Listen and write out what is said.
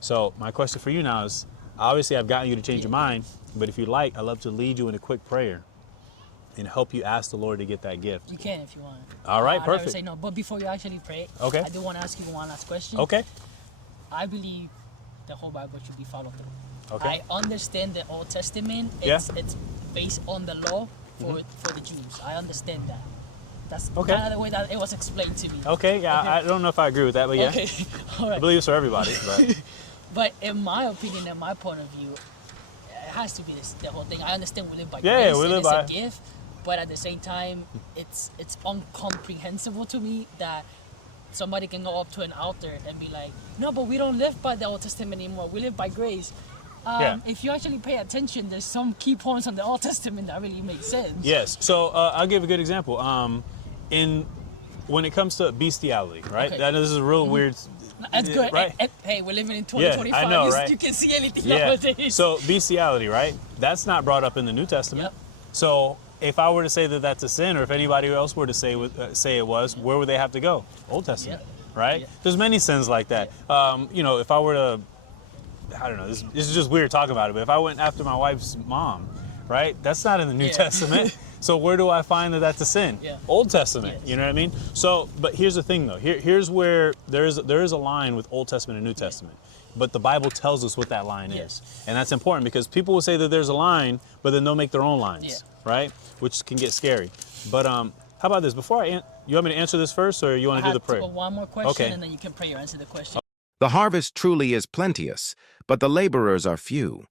So my question for you now is, obviously I've gotten you to change your mind, but if you like, I'd love to lead you in a quick prayer and help you ask the Lord to get that gift. You can if you want. All right, I perfect. never say no, but before you actually pray, Okay. I do want to ask you one last question. Okay. I believe the whole Bible should be followed through. Okay. I understand the Old Testament. Yeah. It's based on the law for the Jews. I understand that. That's Okay. kind of the way that it was explained to me. Okay, yeah, Okay. I don't know if I agree with that, but yeah. Okay. All I right. believe it's for everybody, but But in my opinion, and my point of view, it has to be the whole thing. I understand we live by Yeah, grace, we and live it's by- a gift, but at the same time, it's incomprehensible to me that somebody can go up to an altar and be like, no, but we don't live by the Old Testament anymore. We live by grace. Yeah. If you actually pay attention, there's some key points on the Old Testament that really make sense. yes. So I'll give a good example. When it comes to bestiality, right? Okay. That is a real weird. That's good. Right? Hey, we're living in Yeah, 2025. I know, right? You can see anything Yeah. nowadays. So bestiality, right? That's not brought up in the New Testament. Yep. So if I were to say that that's a sin, or if anybody else were to say it was, where would they have to go? Old Testament, right? Yeah. There's many sins like that. If I were to, I don't know, this is just weird talking about it, but if I went after my wife's mom, right? That's not in the New Yeah. Testament. So where do I find that that's a sin? Yeah. Old Testament. Yes. You know what I mean? So, but here's the thing though. Here's where there is a line with Old Testament and New Testament. But the Bible tells us what that line Yes. is. And that's important because people will say that there's a line, but then they'll make their own lines, Yeah. right? Which can get scary. But how about this? Before you want me to answer this first, or you want to do the prayer? One more question, Okay. and then you can pray or answer the question. The harvest truly is plenteous, but the laborers are few.